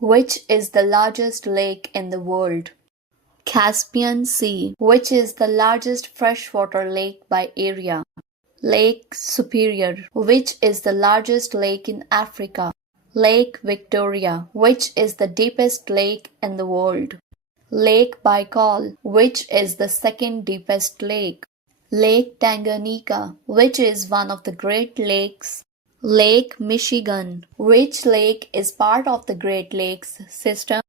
which is the largest lake in the world? Caspian Sea, which is the largest freshwater lake by area? Lake Superior, which is the largest lake in Africa? Lake Victoria, which is the deepest lake in the world? Lake Baikal, which is the second deepest lake? Lake Tanganyika, which is one of the Great Lakes? Lake Michigan, which lake is part of the Great Lakes system?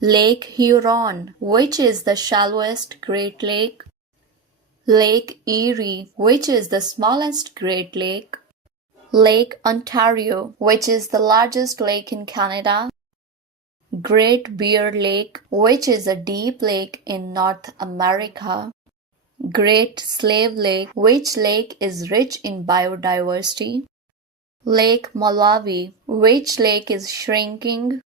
Lake Huron, which is the shallowest Great Lake? Lake Erie, which is the smallest Great Lake? Lake Ontario, which is the largest lake in Canada? Great Bear Lake, which is a deep lake in North America? Great Slave Lake, which lake is rich in biodiversity? Lake Malawi, which lake is shrinking?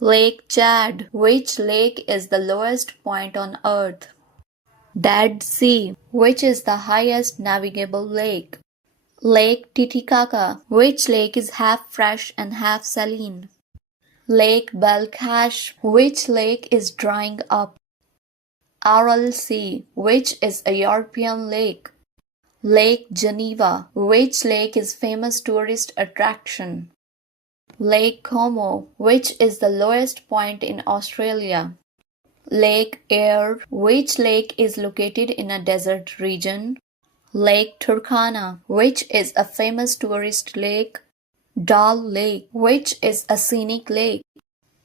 Lake Chad, which lake is the lowest point on earth? Dead Sea, which is the highest navigable lake? Lake Titicaca, which lake is half fresh and half saline? Lake Balkhash, which lake is drying up? Aral Sea, which is a European lake? Lake Geneva, which lake is famous tourist attraction? Lake Como, which is the lowest point in Australia? Lake Eyre, which lake is located in a desert region? Lake Turkana, which is a famous tourist lake? Dal Lake, which is a scenic lake?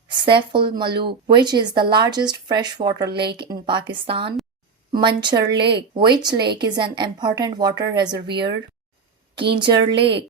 Saiful Maluk, which is the largest freshwater lake in Pakistan? Manchar Lake, which lake is an important water reservoir? Kinjar Lake,